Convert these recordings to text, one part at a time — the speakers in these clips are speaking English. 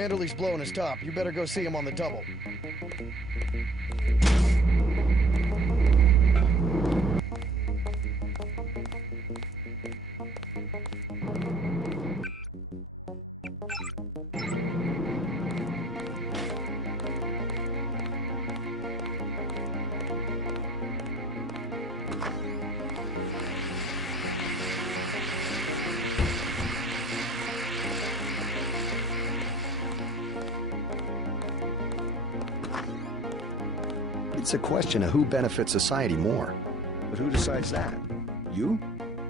Manderley's blowing his top. You better go see him on the double. It's a question of who benefits society more. But who decides that? You?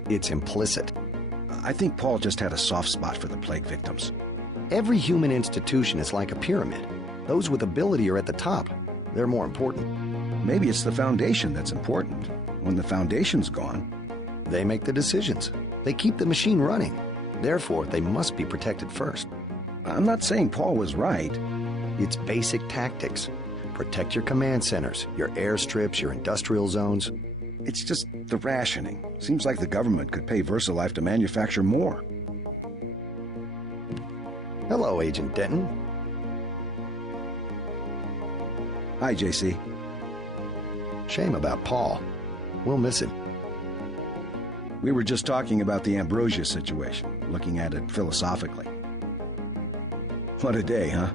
It's implicit. I think Paul just had a soft spot for the plague victims. Every human institution is like a pyramid. Those with ability are at the top. They're more important. Maybe it's the foundation that's important. When the foundation's gone... They make the decisions. They keep the machine running. Therefore, they must be protected first. I'm not saying Paul was right. It's basic tactics. Protect your command centers, your airstrips, your industrial zones. It's just the rationing. Seems like the government could pay VersaLife to manufacture more. Hello, Agent Denton. Hi, JC. Shame about Paul. We'll miss him. We were just talking about the Ambrosia situation, looking at it philosophically. What a day, huh?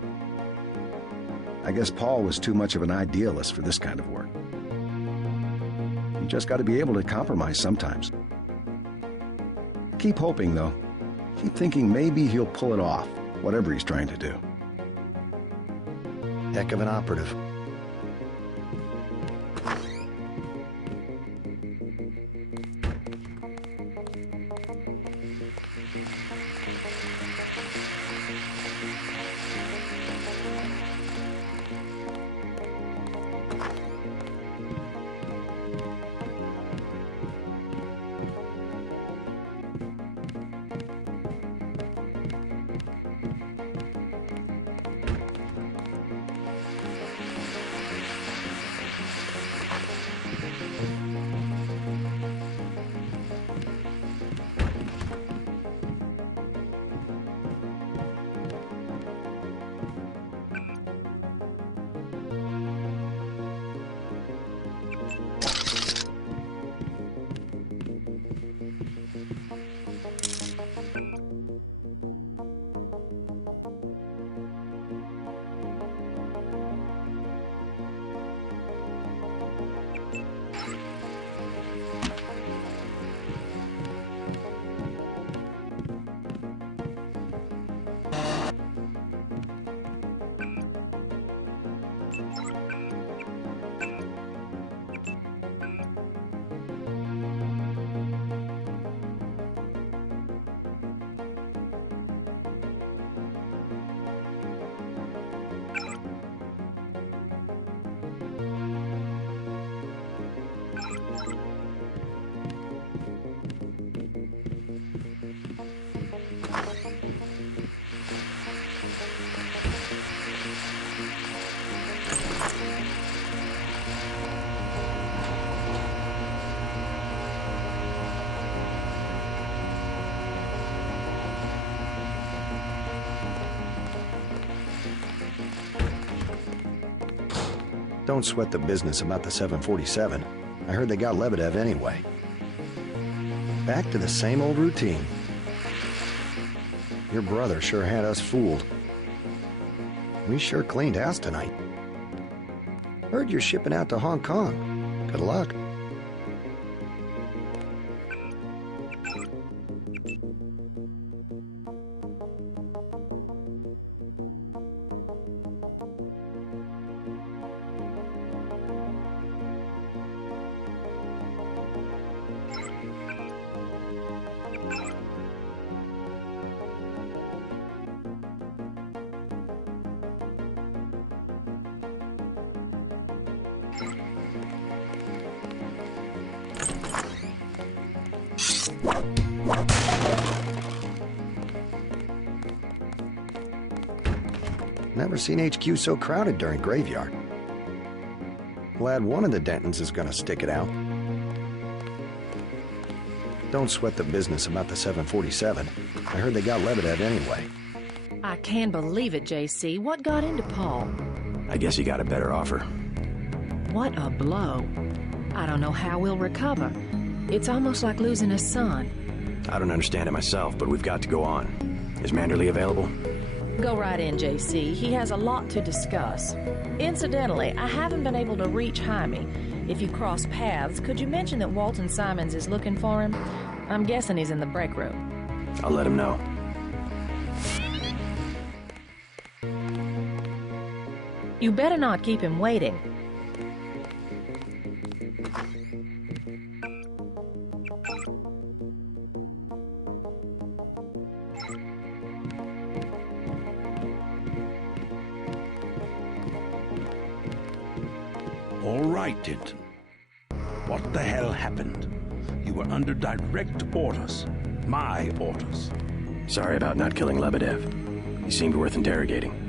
I guess Paul was too much of an idealist for this kind of work. You just got to be able to compromise sometimes. Keep hoping, though. Keep thinking maybe he'll pull it off, whatever he's trying to do. Heck of an operative. Don't sweat the business about the 747. I heard they got Lebedev anyway. Back to the same old routine. Your brother sure had us fooled. We sure cleaned house tonight. Heard you're shipping out to Hong Kong. Good luck. Never seen HQ so crowded during graveyard. Glad one of the Dentons is gonna stick it out. Don't sweat the business about the 747. I heard they got Lebedev anyway. I can't believe it, JC. What got into Paul? I guess he got a better offer. What a blow. I don't know how we'll recover. It's almost like losing a son. I don't understand it myself, but we've got to go on. Is Manderley available? Go right in, JC. He has a lot to discuss. Incidentally, I haven't been able to reach Jaime. If you cross paths, could you mention that Walton Simons is looking for him? I'm guessing he's in the break room. I'll let him know. You better not keep him waiting. All right, Denton. What the hell happened? You were under direct orders. My orders. Sorry about not killing Lebedev. He seemed worth interrogating.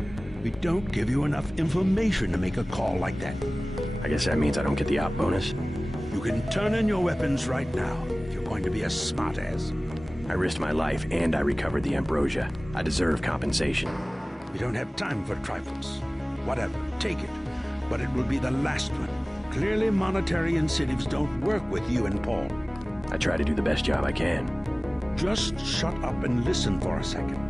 We don't give you enough information to make a call like that. I guess that means I don't get the op bonus. You can turn in your weapons right now if you're going to be a smartass. I risked my life and I recovered the ambrosia. I deserve compensation. We don't have time for trifles. Whatever, take it. But it will be the last one. Clearly monetary incentives don't work with you and Paul. I try to do the best job I can. Just shut up and listen for a second.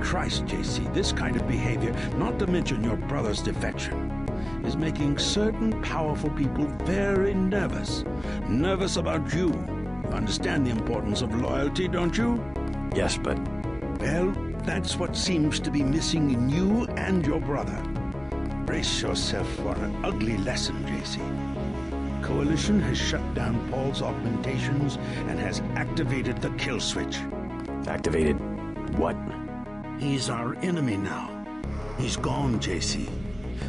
Christ, JC, this kind of behavior, not to mention your brother's defection, is making certain powerful people very nervous. Nervous about you. You understand the importance of loyalty, don't you? Yes, but... Well, that's what seems to be missing in you and your brother. Brace yourself for an ugly lesson, JC. Coalition has shut down Paul's augmentations and has activated the kill switch. Activated what? He's our enemy now. He's gone, JC.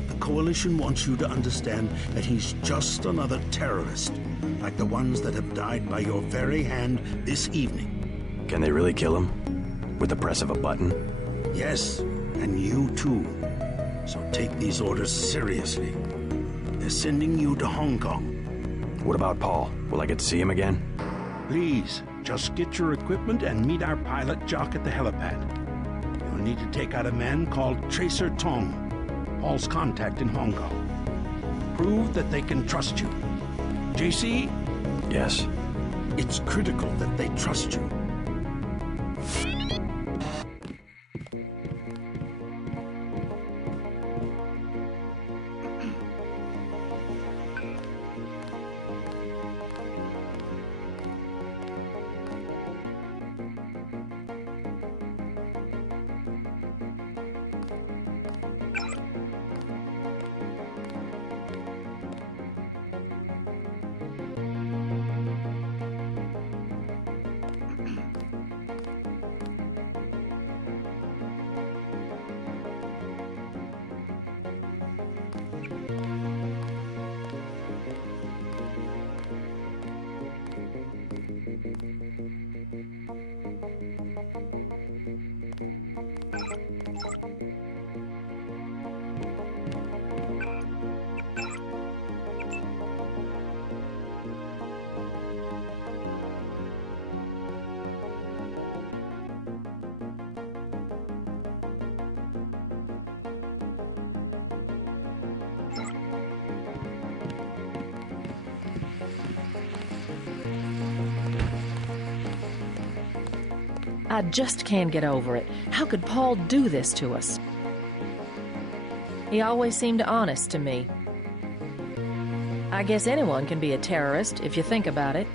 The Coalition wants you to understand that he's just another terrorist, like the ones that have died by your very hand this evening. Can they really kill him? With the press of a button? Yes, and you too. So take these orders seriously. They're sending you to Hong Kong. What about Paul? Will I get to see him again? Please, just get your equipment and meet our pilot Jock at the helipad. You'll need to take out a man called Tracer Tong, Paul's contact in Hong Kong. Prove that they can trust you. JC? Yes. It's critical that they trust you. I just can't get over it. How could Paul do this to us? He always seemed honest to me. I guess anyone can be a terrorist if you think about it.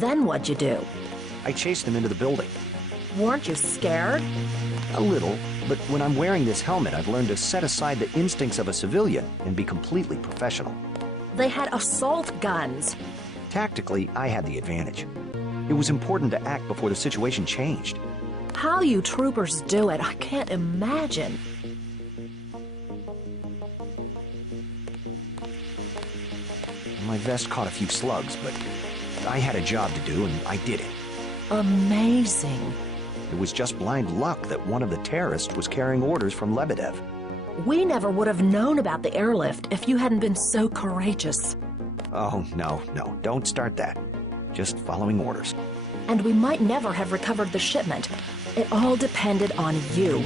Then what'd you do? I chased him into the building. Weren't you scared? A little, but when I'm wearing this helmet, I've learned to set aside the instincts of a civilian and be completely professional. They had assault guns. Tactically, I had the advantage. It was important to act before the situation changed. How you troopers do it, I can't imagine. My vest caught a few slugs, but I had a job to do, and I did it. Amazing. It was just blind luck that one of the terrorists was carrying orders from Lebedev. We never would have known about the airlift if you hadn't been so courageous. Oh, no, don't start that. Just following orders. And we might never have recovered the shipment. It all depended on you.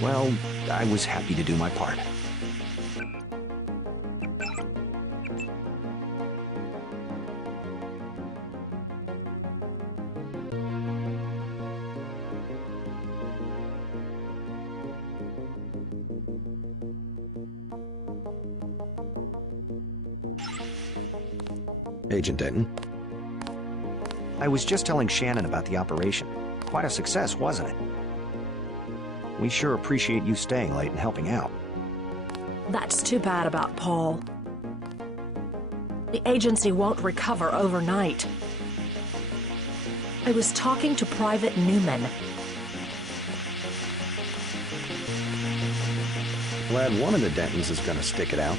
Well, I was happy to do my part. Agent Denton? I was just telling Shannon about the operation. Quite a success, wasn't it? We sure appreciate you staying late and helping out. That's too bad about Paul. The agency won't recover overnight. I was talking to Private Newman. Glad one of the Dentons is gonna stick it out.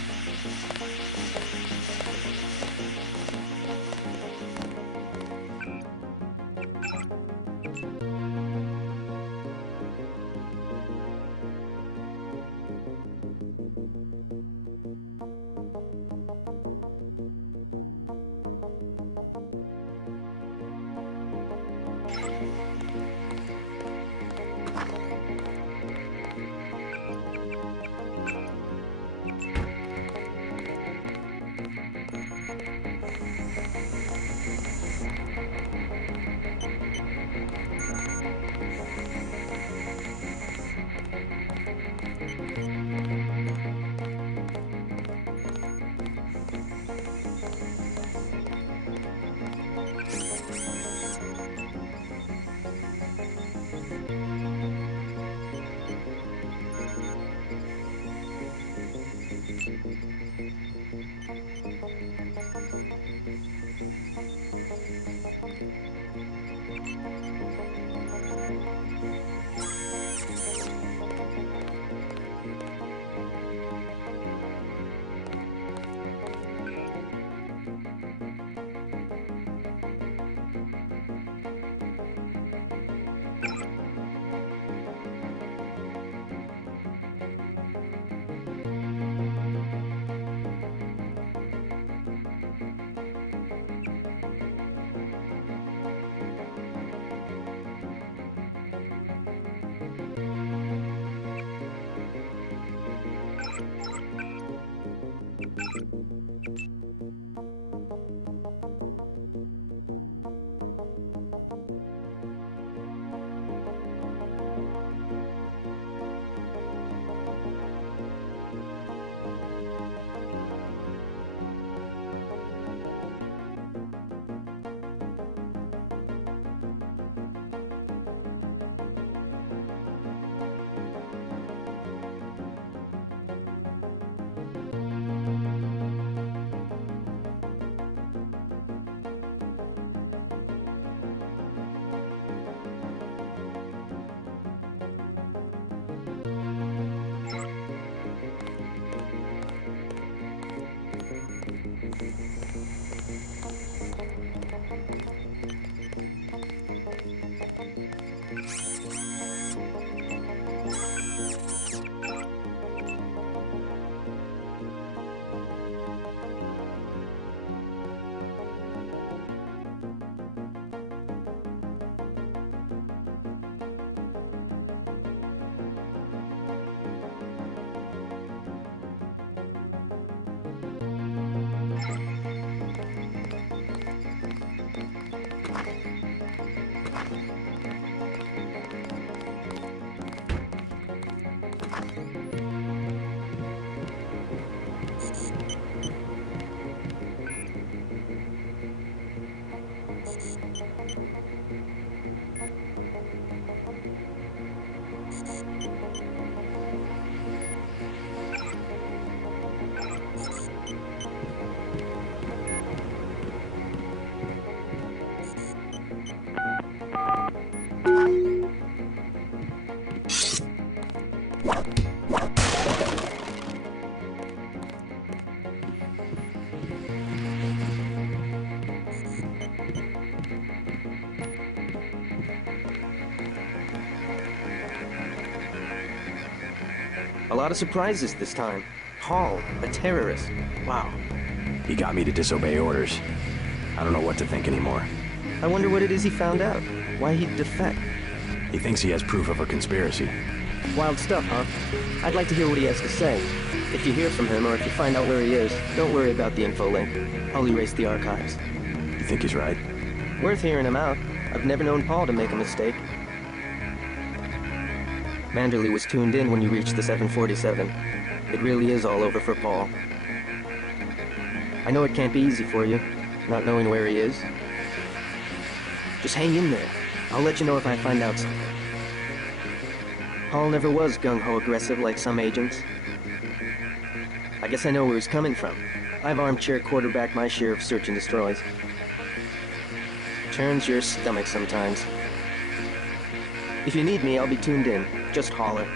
A lot of surprises this time. Hall, a terrorist. Wow. He got me to disobey orders. I don't know what to think anymore. I wonder what it is he found out. Why he'd defect. He thinks he has proof of a conspiracy. Wild stuff, huh? I'd like to hear what he has to say. If you hear from him, or if you find out where he is, don't worry about the info link. I'll erase the archives. You think he's right? Worth hearing him out. I've never known Paul to make a mistake. Manderley was tuned in when you reached the 747. It really is all over for Paul. I know it can't be easy for you, not knowing where he is. Just hang in there. I'll let you know if I find out something. Paul never was gung-ho aggressive like some agents. I guess I know where he's coming from. I've armchair quarterbacked my share of search and destroys. Turns your stomach sometimes. If you need me, I'll be tuned in. Just holler.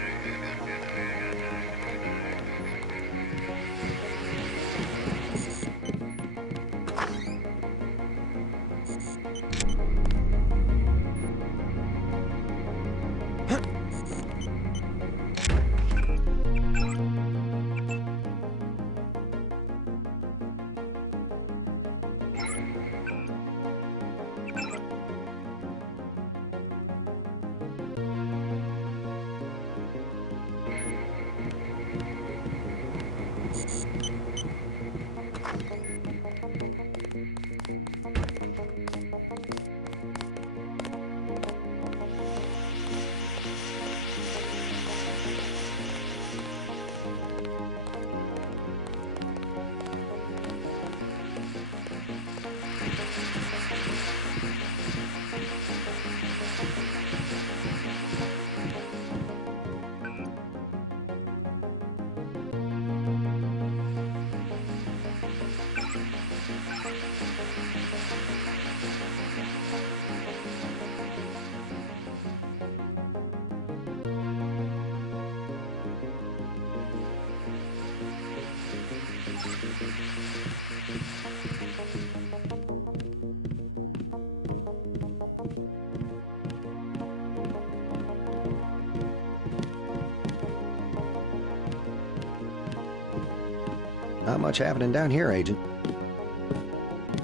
Not much happening down here, Agent.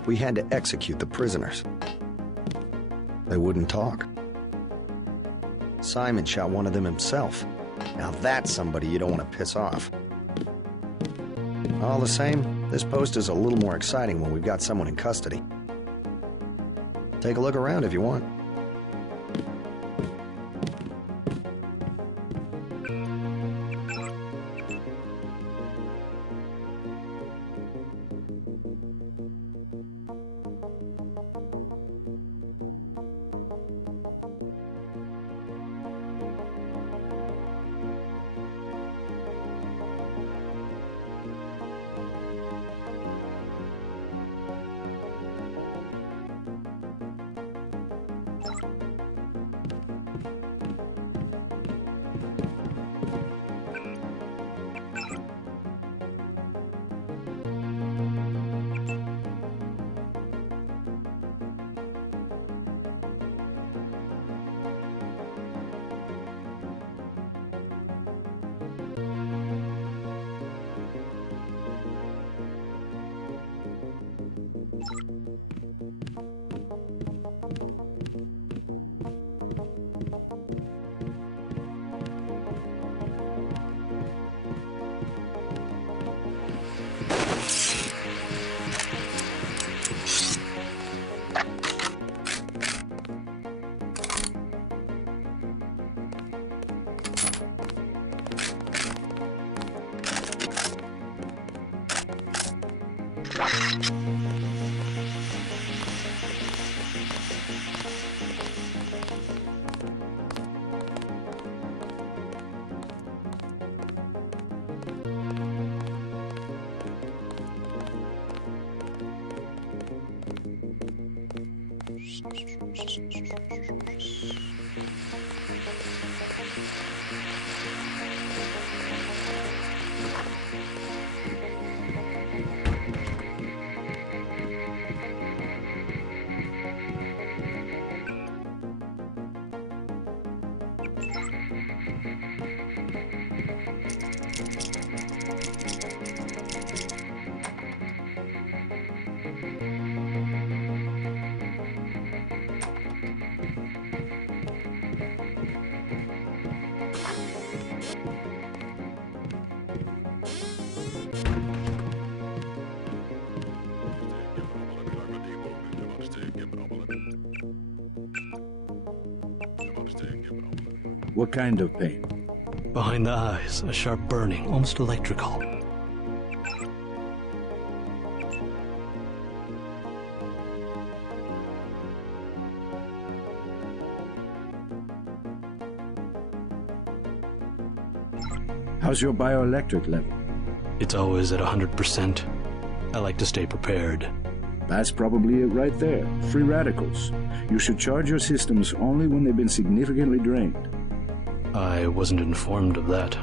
We had to execute the prisoners. They wouldn't talk. Simon shot one of them himself. Now that's somebody you don't want to piss off. All the same, this post is a little more exciting when we've got someone in custody. Take a look around if you want. What kind of pain? Behind the eyes, a sharp burning, almost electrical. How's your bioelectric level? It's always at 100%. I like to stay prepared. That's probably it right there. Free radicals. You should charge your systems only when they've been significantly drained. I wasn't informed of that.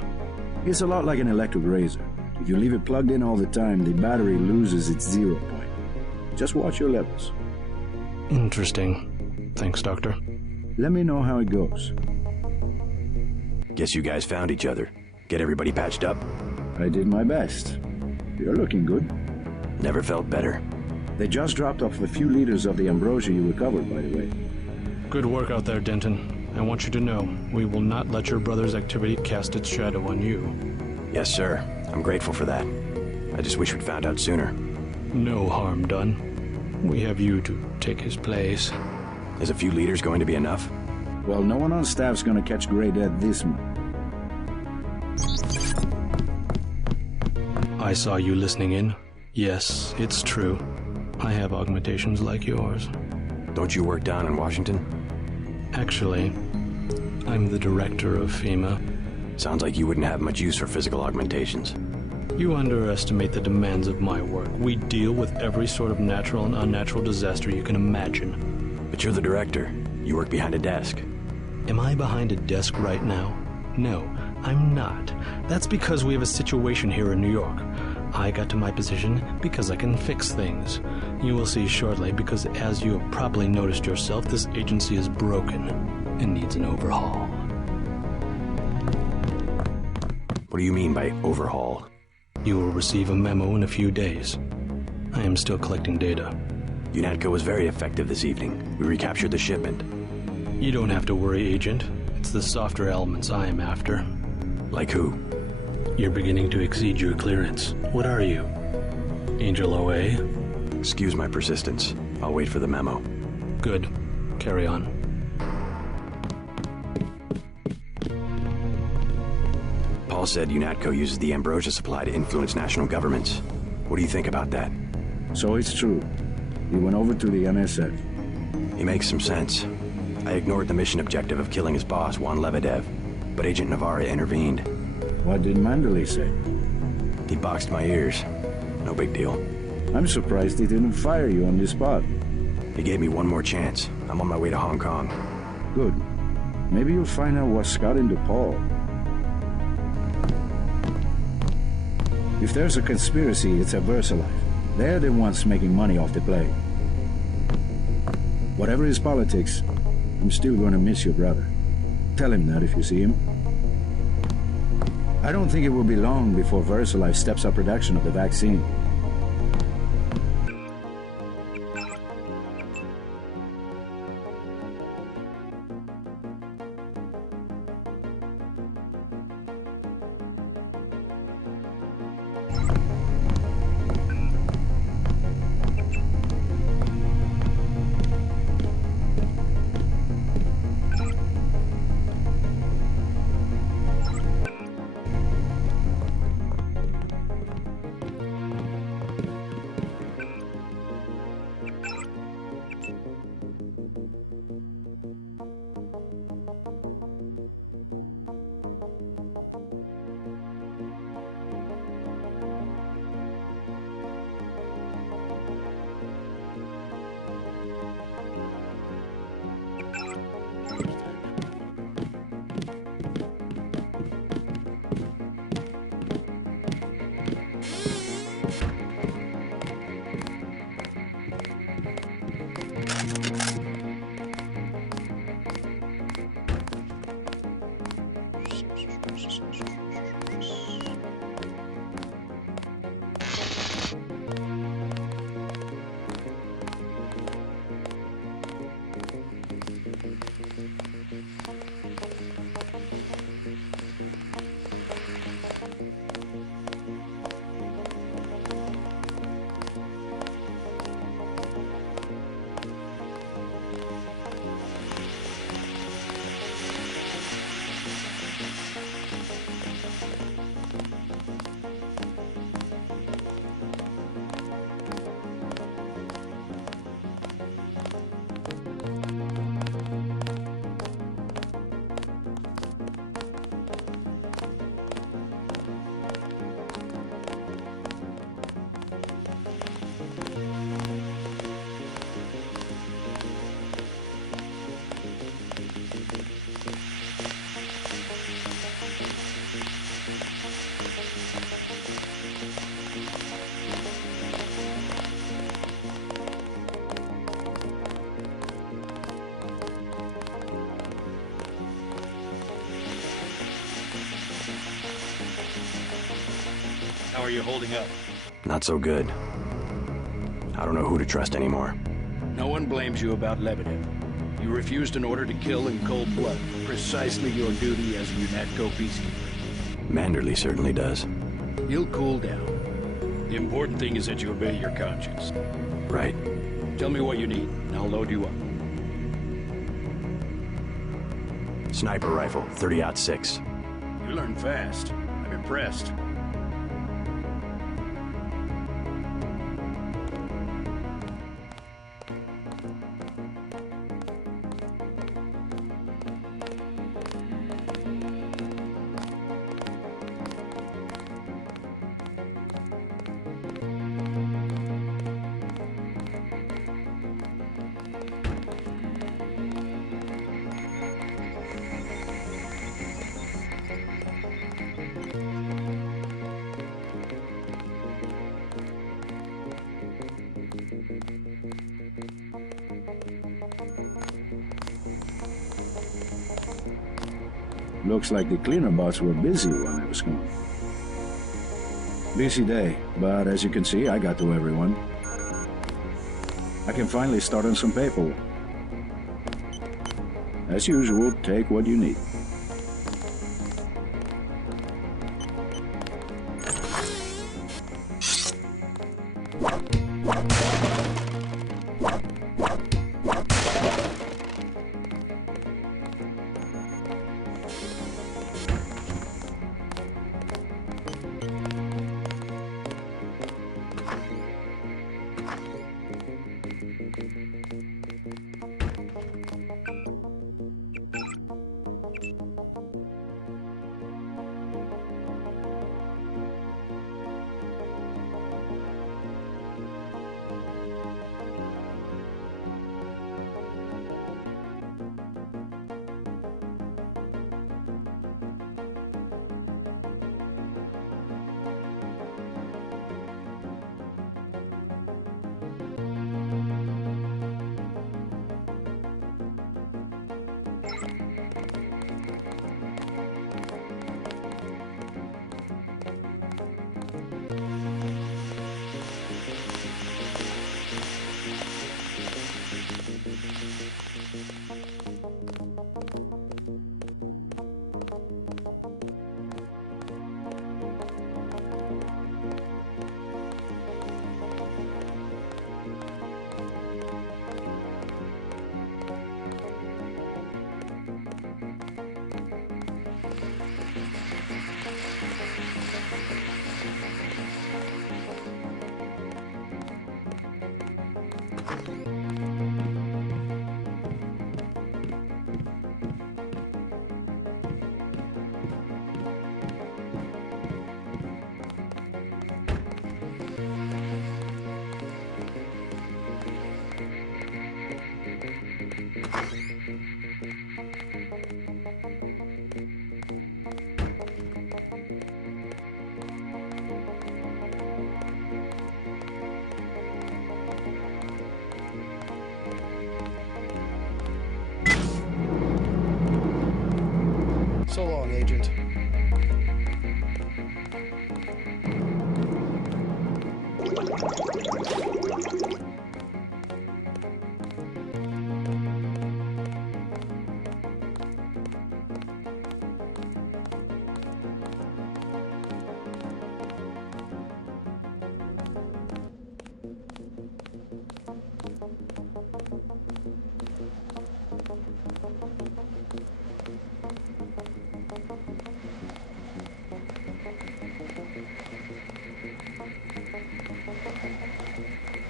It's a lot like an electric razor. If you leave it plugged in all the time, the battery loses its 0 point. Just watch your levels. Interesting. Thanks, Doctor. Let me know how it goes. Guess you guys found each other. Get everybody patched up? I did my best. You're looking good. Never felt better. They just dropped off a few liters of the ambrosia you recovered, by the way. Good work out there, Denton. I want you to know, we will not let your brother's activity cast its shadow on you. Yes, sir. I'm grateful for that. I just wish we'd found out sooner. No harm done. We have you to take his place. Is a few liters going to be enough? Well, no one on staff's gonna catch Grey Death this month. I saw you listening in. Yes, it's true. I have augmentations like yours. Don't you work down in Washington? Actually, I'm the director of FEMA. Sounds like you wouldn't have much use for physical augmentations. You underestimate the demands of my work. We deal with every sort of natural and unnatural disaster you can imagine. But you're the director. You work behind a desk. Am I behind a desk right now? No, I'm not. That's because we have a situation here in New York. I got to my position because I can fix things. You will see shortly, because as you have probably noticed yourself, this agency is broken and needs an overhaul. What do you mean by overhaul? You will receive a memo in a few days. I am still collecting data. UNATCO was very effective this evening. We recaptured the shipment. You don't have to worry, Agent. It's the softer elements I am after. Like who? You're beginning to exceed your clearance. What are you? Angel OA? Excuse my persistence. I'll wait for the memo. Good. Carry on. Paul said UNATCO uses the ambrosia supply to influence national governments. What do you think about that? So it's true. He went over to the NSF. It makes some sense. I ignored the mission objective of killing his boss, Juan Lebedev, but Agent Navarre intervened. What did Mandalay say? He boxed my ears. No big deal. I'm surprised he didn't fire you on the spot. He gave me one more chance. I'm on my way to Hong Kong. Good. Maybe you'll find out what's got into Paul. If there's a conspiracy, it's at VersaLife. They're the ones making money off the play. Whatever his politics, I'm still going to miss your brother. Tell him that if you see him. I don't think it will be long before VersaLife steps up production of the vaccine. are you holding up? Not so good. I don't know who to trust anymore. No one blames you about Lebedev. You refused an order to kill in cold blood. Precisely your duty as a UNATCO peacekeeper. Manderley certainly does. You'll cool down. The important thing is that you obey your conscience. Right. Tell me what you need, and I'll load you up. Sniper rifle, 30-06. You learn fast. I'm impressed. Looks like the cleaner bots were busy while I was gone. Busy day, but as you can see, I got to everyone. I can finally start on some paperwork. As usual, take what you need. So long, Agent.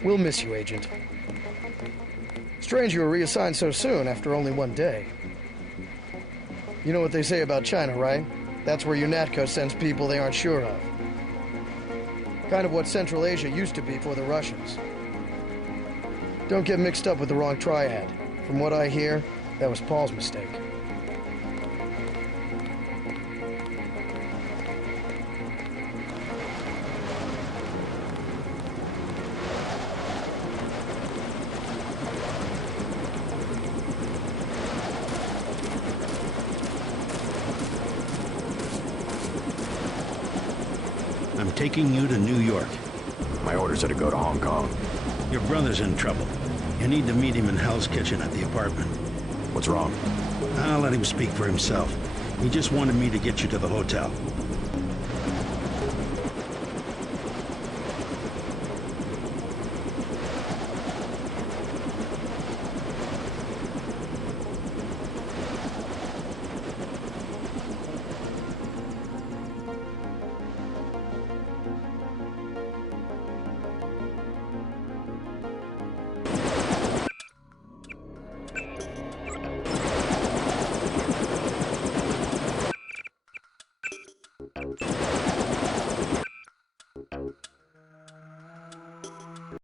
We'll miss you, Agent. Strange you were reassigned so soon after only one day. You know what they say about China, right? That's where UNATCO sends people they aren't sure of. Kind of what Central Asia used to be for the Russians. Don't get mixed up with the wrong triad. From what I hear, that was Paul's mistake. I'm taking you to New York. My orders are to go to Hong Kong. Your brother's in trouble. You need to meet him in Hell's Kitchen at the apartment. What's wrong? I'll let him speak for himself. He just wanted me to get you to the hotel.